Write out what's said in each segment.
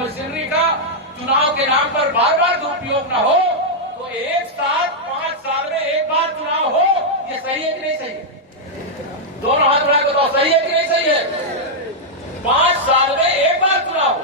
Machinery का चुनाव के नाम पर बार बार दुरुपयोग न हो, तो एक साथ 5 साल में एक बार चुनाव हो, ये सही है कि नहीं सही है? दोनों हाथ उठा के तो सही है कि नहीं सही है? 5 साल में एक बार चुनाव।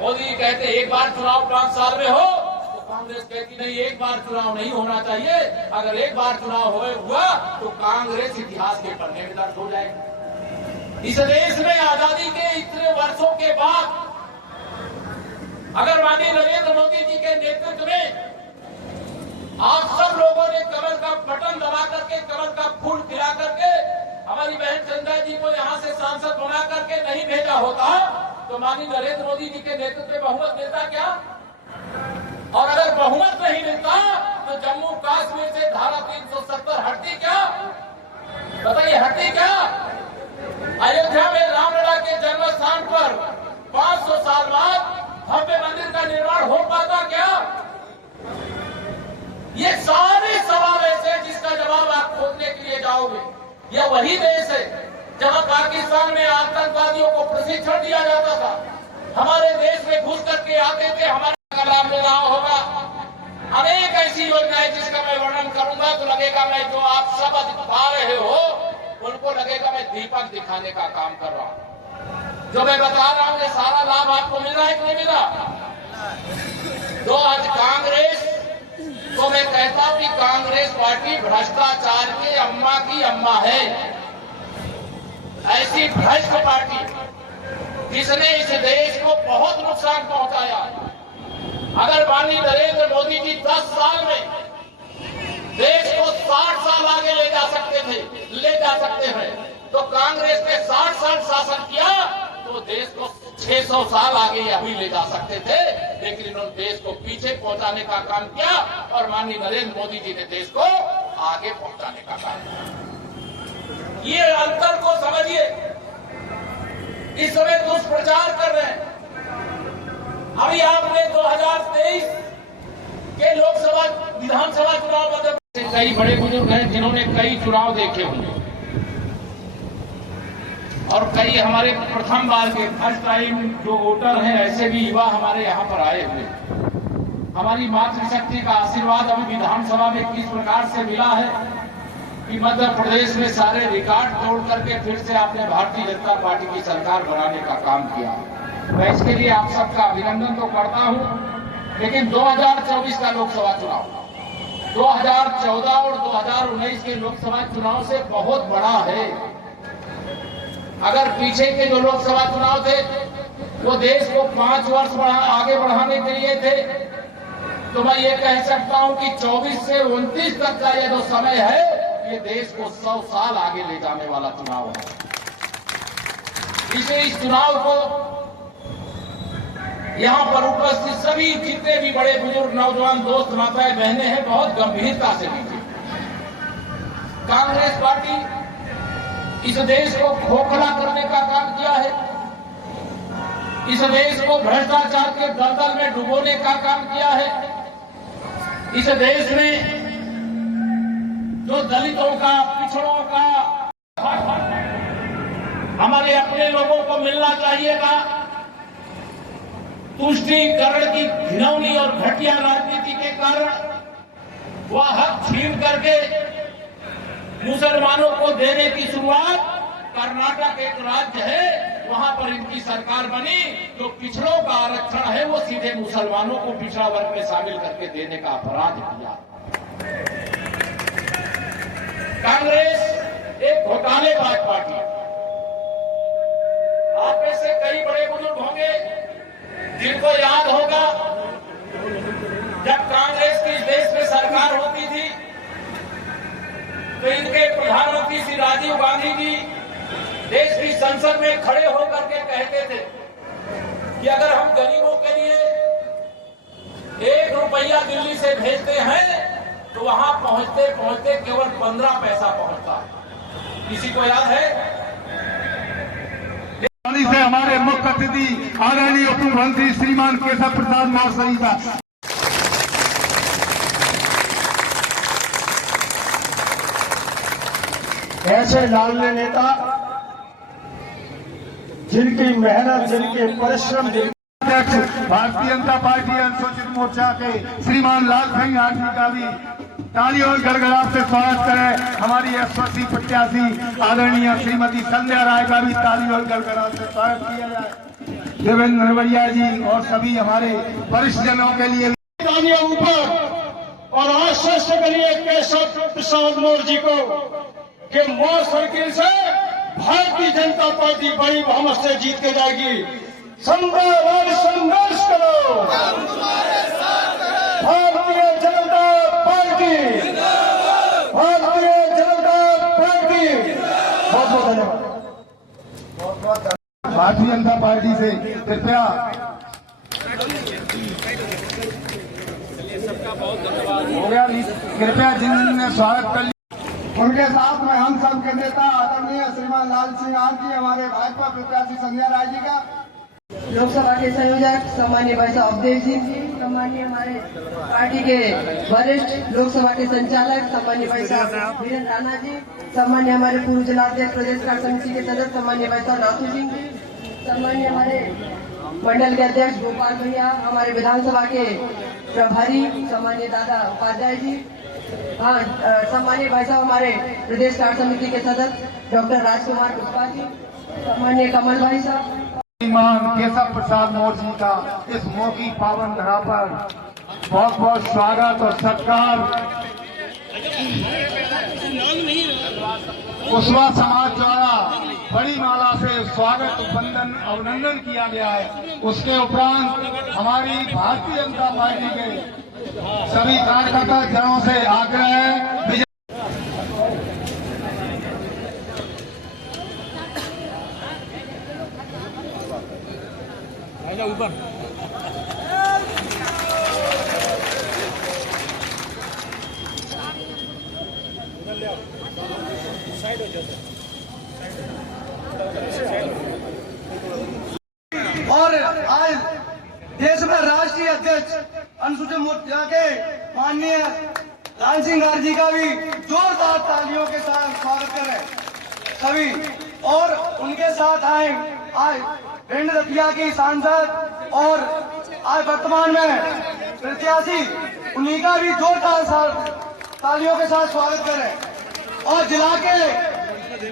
मोदी जी कहते एक बार चुनाव 5 साल में हो, तो कांग्रेस कहती नहीं, एक बार चुनाव नहीं होना चाहिए। अगर एक बार चुनाव हुआ तो कांग्रेस इतिहास के पन्ने में दर्ज हो जाएगी। इस देश में आजादी के इतने वर्षों के बाद अगर माननीय नरेंद्र मोदी जी के नेतृत्व में आप सब लोगों ने कमल का बटन दबा करके, कमल का फूल खिला करके हमारी बहन चंदा जी को यहां से सांसद बना करके नहीं भेजा होता, तो माननीय नरेंद्र मोदी जी के नेतृत्व में बहुमत मिलता क्या? और अगर बहुमत नहीं मिलता तो जम्मू कश्मीर से धारा 370 हटती क्या? बताइए, हटती क्या? अयोध्या में रामलला के जन्म स्थान पर 500 साल बाद भव्य मंदिर का निर्माण हो पाता क्या? ये सारे सवाल ऐसे जिसका जवाब आप खोजने के लिए जाओगे। यह वही देश है जहां पाकिस्तान में आतंकवादियों को प्रशिक्षण दिया जाता था, हमारे देश में घुस करके आते थे, हमारा लाभ ले रहा होगा। अनेक ऐसी योजनाएं जिसका मैं वर्णन करूंगा तो लगेगा मैं जो आप सब पा रहे हो उनको लगेगा मैं दीपक दिखाने का काम कर रहा हूं। जो मैं बता रहा हूं ये सारा लाभ आपको मिल रहा है कि नहीं मिल रहा? तो आज कांग्रेस, तो मैं कहता हूं कि कांग्रेस पार्टी भ्रष्टाचार के अम्मा की अम्मा है। ऐसी भ्रष्ट पार्टी जिसने इस देश को बहुत नुकसान पहुंचाया। अगर माननीय नरेंद्र मोदी जी 10 साल में देश को 60 साल आगे ले जा सकते हैं, तो कांग्रेस ने 60 साल शासन किया तो देश को 600 साल आगे अभी ले जा सकते थे, लेकिन इन्होंने देश को पीछे पहुंचाने का काम किया और माननीय नरेंद्र मोदी जी ने देश को आगे पहुंचाने का काम किया। ये अंतर को समझिए। इस समय दुष्प्रचार कर रहे हैं। अभी आपने 2023 के लोकसभा विधानसभा चुनाव में कई बड़े बुजुर्ग हैं जिन्होंने कई चुनाव देखे होंगे और कई हमारे प्रथम बार के फर्स्ट टाइम जो वोटर हैं ऐसे भी युवा हमारे यहाँ पर आए हुए। हमारी मातृशक्ति का आशीर्वाद अभी विधानसभा में किस प्रकार से मिला है कि मध्य प्रदेश में सारे रिकॉर्ड तोड़ करके फिर से आपने भारतीय जनता पार्टी की सरकार बनाने का काम किया। मैं इसके लिए आप सबका अभिनंदन तो करता हूं, लेकिन 2024 का लोकसभा चुनाव 2014 और 2019 के लोकसभा चुनाव से बहुत बड़ा है। अगर पीछे के जो लोकसभा चुनाव थे वो देश को 5 वर्ष आगे बढ़ाने के लिए थे, तो मैं ये कह सकता हूं कि 24 से 29 तक का ये जो समय है ये देश को 100 साल आगे ले जाने वाला चुनाव है। इसलिए इस चुनाव को यहां पर उपस्थित सभी जितने भी बड़े बुजुर्ग नौजवान दोस्त माताएं बहनें हैं बहुत गंभीरता से लीजिए। कांग्रेस पार्टी इस देश को खोखला करने का काम किया है, इस देश को भ्रष्टाचार के दलदल में डुबोने का काम किया है। इस देश में जो दलितों का, पिछड़ों का, हमारे अपने लोगों को मिलना चाहिए था, तुष्टीकरण की घिनौनी और घटिया राजनीति के कारण वह हक छीन करके मुसलमानों को देने की शुरुआत, कर्नाटक एक राज्य है वहां पर इनकी सरकार बनी, जो पिछड़ों का आरक्षण है वो सीधे मुसलमानों को पिछड़ा वर्ग में शामिल करके देने का अपराध किया। कांग्रेस एक घोटालेबाज पार्टी। आप में से कई बड़े बुजुर्ग होंगे जिनको याद होगा जब कांग्रेस की इस देश में सरकार होती थी तो इनके प्रधानमंत्री श्री राजीव गांधी जी देश की संसद में खड़े होकर के कहते थे कि अगर हम गरीबों के लिए 1 रुपया दिल्ली से भेजते हैं तो वहां पहुंचते पहुंचते केवल 15 पैसा पहुंचता है। किसी को याद है? से हमारे मुख्य अतिथि आदरणीय उप मुख्यमंत्री श्रीमान केशव प्रसाद मौर्य का ऐसे लाडले नेता जिनकी मेहनत, जिनके परिश्रम अध्यक्ष भारतीय जनता पार्टी अनुसूचित मोर्चा के श्रीमान लाल सिंह आठी का भी तालियों और गड़गड़ाहट से स्वागत करें। हमारी एसओसी प्रत्याशी आदरणीय श्रीमती संध्या राय का भी तालियों और गड़गड़ाहट से स्वागत किया जाए। देवेंद्र नरवरिया जी और सभी हमारे वरिष्ठ जनों के लिए ऊपर और आश्वस्त करिए केशव प्रसाद मौर्य जी को कि मौ सर्किल से भारतीय जनता पार्टी बड़ी बहुमत से जीत के जाएगी। संघर्ष करो, भारतीय जनता पार्टी, भारतीय जनता पार्टी। बहुत बहुत धन्यवाद। भारतीय जनता पार्टी से कृपया हो गया, कृपया जिन्होंने स्वागत कर लिया उनके साथ में हम सब के नेता आदरणीय श्रीमान लाल सिंह आठी, हमारे भाजपा प्रत्याशी संध्या राय जी का, लोकसभा के संयोजक सम्मान्य भाई साहब अवधेश सिंह जी, सम्मान्य हमारे पार्टी के वरिष्ठ लोकसभा के संचालक सम्मान्य भाई साहब वीरेंद्र राणा जी, सम्मान्य हमारे पूर्व जिलाध्यक्ष प्रदेश कार्य समिति के सदस्य सम्मान्य भाई साहब नाथू सिंह जी, सम्मान्य हमारे मंडल के अध्यक्ष गोपाल भैया, हमारे विधानसभा के प्रभारी सम्मान्य दादा उपाध्याय जी, हाँ सम्मान्य भाई साहब हमारे प्रदेश कार्य समिति के सदस्य डॉक्टर राजकुमार पुष्पा जी, सम्मान्य कमल भाई साहब, श्रीमान केशव प्रसाद मौर्य जी का इस मौकी पावन धरा पर बहुत बहुत स्वागत और सत्कार। कुशवाहा समाज द्वारा बड़ी माला से स्वागत वंदन अभिनंदन किया गया है। उसके उपरांत हमारी भारतीय जनता पार्टी के सभी कार्यकर्ता जनों से आग्रह है और आज देश में राष्ट्रीय अध्यक्ष अनुसूचित मोर्चा के माननीय लाल सिंह आठी जी का भी जोरदार तालियों के साथ स्वागत करें सभी। और उनके साथ आए आज भिंड रतिया की सांसद और आज वर्तमान में प्रत्याशी, उन्हीं का भी जोरदार तालियों के साथ स्वागत करें। और जिला के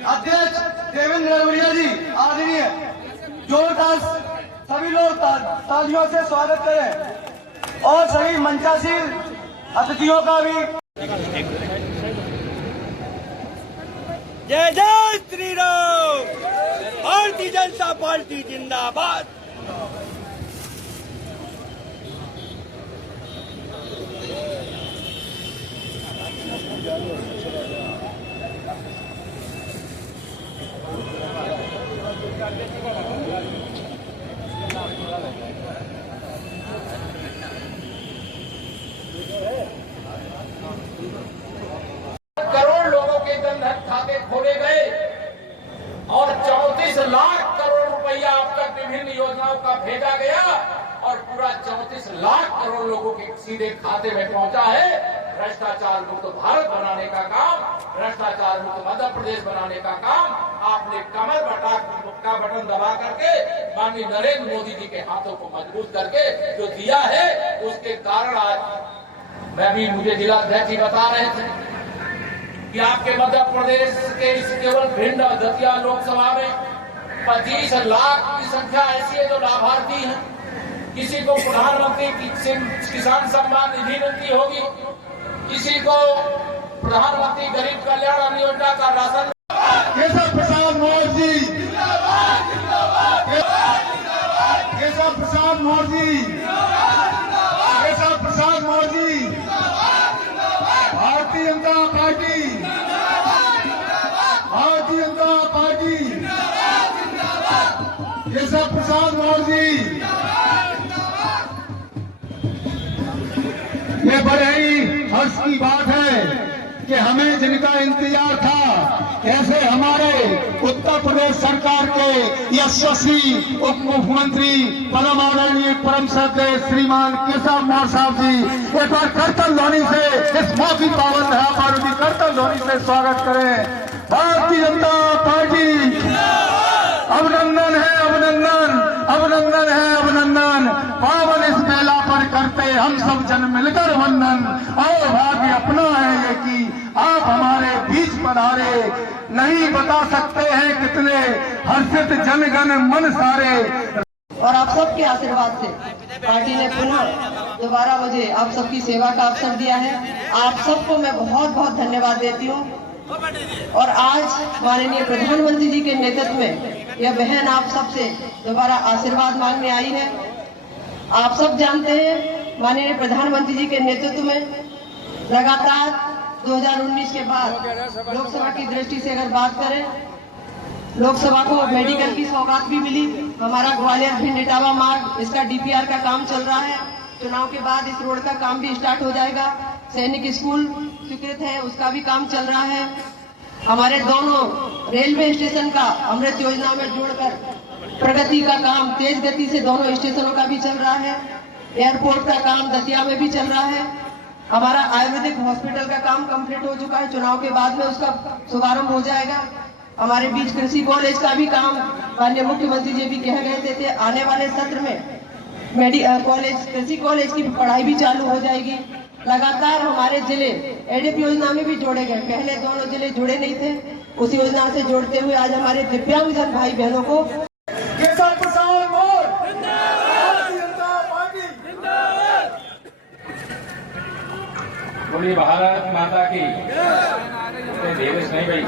अध्यक्ष देवेंद्र नरवरिया जी आदरणीय, जोरदार सभी लोग तालियों से स्वागत करें। और सभी मंचासीन अतिथियों का भी जय जय श्री राम। भारतीय जनता पार्टी जिंदाबाद। करोड़ लोगों के जनधन खाते खोले गए और 34 लाख करोड़ रुपया अब तक विभिन्न योजनाओं का भेजा गया और पूरा 34 लाख करोड़ लोगों के सीधे खाते में पहुंचा है। भ्रष्टाचार मुक्त भारत बनाने का काम, भ्रष्टाचार मुक्त मध्य प्रदेश बनाने का काम आपने कमर का बटन दबा करके माननीय नरेंद्र मोदी जी के हाथों को मजबूत करके जो दिया है, उसके कारण आज मुझे जिलाध्यक्ष जी बता रहे थे कि आपके मध्य प्रदेश के इस केवल भिंड और दतिया लोकसभा में 25 लाख की संख्या ऐसी है जो लाभार्थी हैं। किसी को प्रधानमंत्री किसान सम्मान निधि मिलती होगी, किसी को प्रधानमंत्री गरीब कल्याण अन्न योजना का ration. Keshav Prasad Maurya ji, Keshav Prasad Maurya ji, Keshav Prasad Maurya ji, Bharatiya Janata party, Bharatiya Janata party, Keshav Prasad Maurya ji. ये बड़े ही हर्ष की बात है कि हमें जिनका इंतजार था, ऐसे हमारे उत्तर प्रदेश सरकार के यशस्वी उप मुख्यमंत्री परम आदरणीय परम श्रद्धेय श्रीमान केशव मौर्य साहब जी, एक बार करतल ध्वनि से इस मौकी पावन धरा पर उनकी करतल ध्वनि से स्वागत करें। भारतीय जनता पार्टी, अभिनंदन है, अभिनंदन। अभिनंदन है अभिनंदन। पावन इस मेला पर करते हम सब जन मिलकर वंदन। और भाग्य अपना है ये कि आप हमारे बीच पधारे। नहीं बता सकते हैं कितने हर्षित जनगण मन सारे। और आप सबके आशीर्वाद से पार्टी ने पुनः दोबारा मुझे आप सबकी सेवा का अवसर दिया है। आप सबको मैं बहुत बहुत धन्यवाद देती हूँ। और आज माननीय प्रधानमंत्री जी के नेतृत्व में यह बहन आप सबसे दोबारा आशीर्वाद मांगने आई है। आप सब जानते हैं माननीय प्रधानमंत्री जी के नेतृत्व में लगातार 2019 के बाद लोकसभा की दृष्टि से अगर बात करें, लोकसभा को मेडिकल की सौगात भी मिली। हमारा ग्वालियर भिंड इटावा मार्ग, इसका डीपीआर का काम चल रहा है। चुनाव के बाद इस रोड का काम भी स्टार्ट हो जाएगा। सैनिक स्कूल स्वीकृत है, उसका भी काम चल रहा है। हमारे दोनों रेलवे स्टेशन का अमृत योजना में जोड़कर प्रगति का काम तेज गति से दोनों स्टेशनों का भी चल रहा है। एयरपोर्ट का काम दतिया में भी चल रहा है। हमारा आयुर्वेदिक हॉस्पिटल का काम कंप्लीट हो चुका है, चुनाव के बाद में उसका शुभारंभ हो जाएगा। हमारे बीच कृषि कॉलेज का भी काम माननीय मुख्यमंत्री जी भी कह गए थे आने वाले सत्र में कृषि कॉलेज की पढ़ाई भी चालू हो जाएगी। लगातार हमारे जिले एडीएफ योजना में भी जोड़े गए। पहले दोनों जिले जुड़े नहीं थे, उस योजना से जोड़ते हुए आज हमारे दिव्यांगजन भाई बहनों को केशव प्रसाद मौर्य भारतीय जनता पार्टी बोलिए भारत माता की। देवेश नहीं भाई,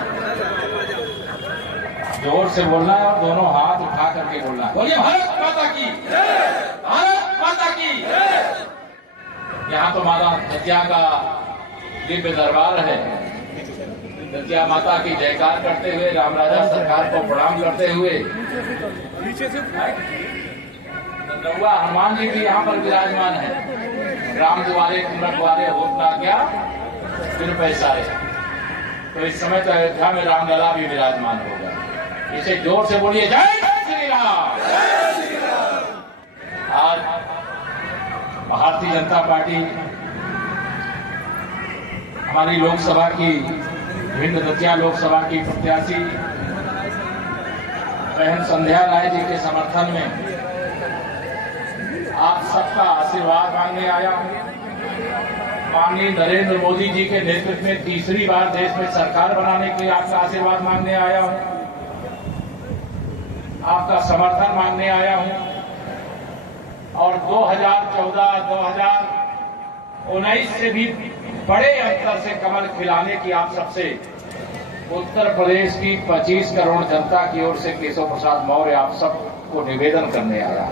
जोर से बोलना है और दोनों हाथ उठा करके बोलना है। बोलिए भारत माता की, भारत माता की। यहाँ तो माता दतिया का दिव्य दरबार है। दतिया माता की जयकार करते हुए, राम राजा सरकार को प्रणाम करते हुए, नौवा हनुमान जी भी यहाँ पर विराजमान है। राम द्वारे कुंभ द्वारे होता क्या बिन पैसा। तो इस समय तो अयोध्या में रामलला भी विराजमान होगा। इसे जोर से बोलिए जय श्री राम। आज भारतीय जनता पार्टी हमारी लोकसभा की भिंड दतिया लोकसभा की प्रत्याशी बहन संध्या राय जी के समर्थन में आप सबका आशीर्वाद मांगने आया हूं। माननीय नरेंद्र मोदी जी के नेतृत्व में तीसरी बार देश में सरकार बनाने के लिए आपका आशीर्वाद मांगने आया हूं, आपका समर्थन मांगने आया हूं। और 2014-2019 से भी बड़े अंतर से कमल खिलाने की आप सबसे उत्तर प्रदेश की 25 करोड़ जनता की ओर से केशव प्रसाद मौर्य आप सबको निवेदन करने आया।